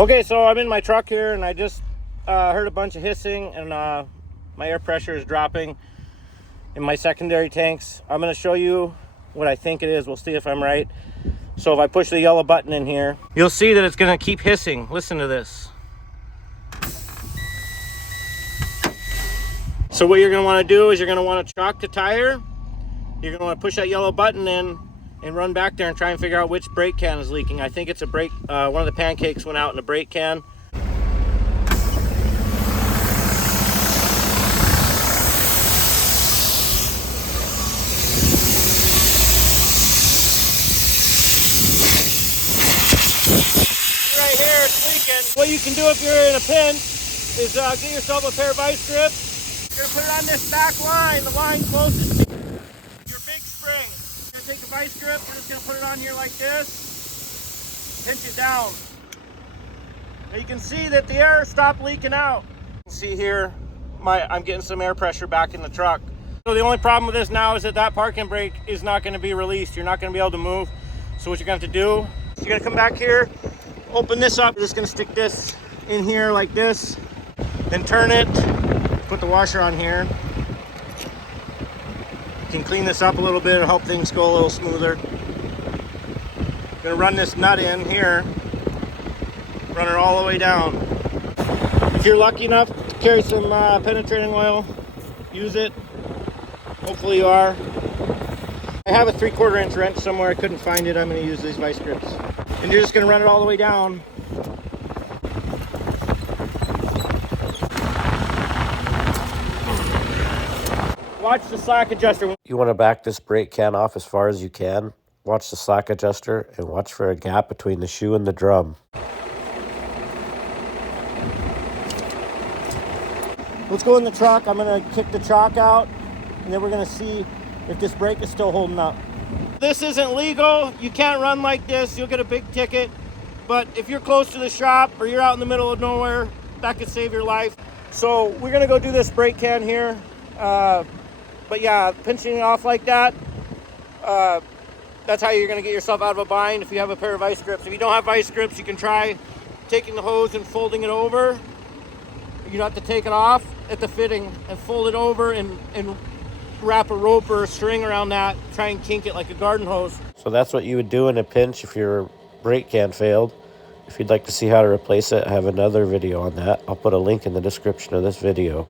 Okay, so I'm in my truck here and I just heard a bunch of hissing and my air pressure is dropping in my secondary tanks. I'm going to show you what I think it is. We'll see if I'm right. So if I push the yellow button in here, you'll see that it's going to keep hissing. Listen to this. So what you're going to want to do is you're going to want to chock the tire. You're going to want to push that yellow button in and run back there and try and figure out which brake can is leaking. I think it's a brake, one of the pancakes went out in the brake can. Right here, it's leaking. What you can do if you're in a pinch is get yourself a pair of vice grips. You're gonna put it on this back line, the line closest to your big spring. You're gonna take the vice grip, we're just gonna put it on here like this, pinch it down. Now you can see that the air stopped leaking out. You can see here, I'm getting some air pressure back in the truck. So the only problem with this now is that parking brake is not gonna be released. You're not gonna be able to move. So what you're gonna have to do, you're gonna come back here, open this up. You're just gonna stick this in here like this, then turn it, put the washer on here. You can clean this up a little bit, it'll help things go a little smoother. Gonna run this nut in here, run it all the way down. If you're lucky enough to carry some penetrating oil, use it. Hopefully you are. I have a 3/4 inch wrench somewhere, I couldn't find it. I'm gonna use these vice grips. And you're just gonna run it all the way down. Watch the slack adjuster. You want to back this brake can off as far as you can. Watch the slack adjuster and watch for a gap between the shoe and the drum. Let's go in the truck. I'm gonna kick the chalk out and then we're gonna see if this brake is still holding up. This isn't legal. You can't run like this. You'll get a big ticket. But if you're close to the shop or you're out in the middle of nowhere, that could save your life. So we're gonna go do this brake can here. But yeah, pinching it off like that, that's how you're gonna get yourself out of a bind if you have a pair of vice grips. If you don't have vice grips, you can try taking the hose and folding it over. You have to take it off at the fitting and fold it over and wrap a rope or a string around that, try and kink it like a garden hose. So that's what you would do in a pinch if your brake can failed. If you'd like to see how to replace it, I have another video on that. I'll put a link in the description of this video.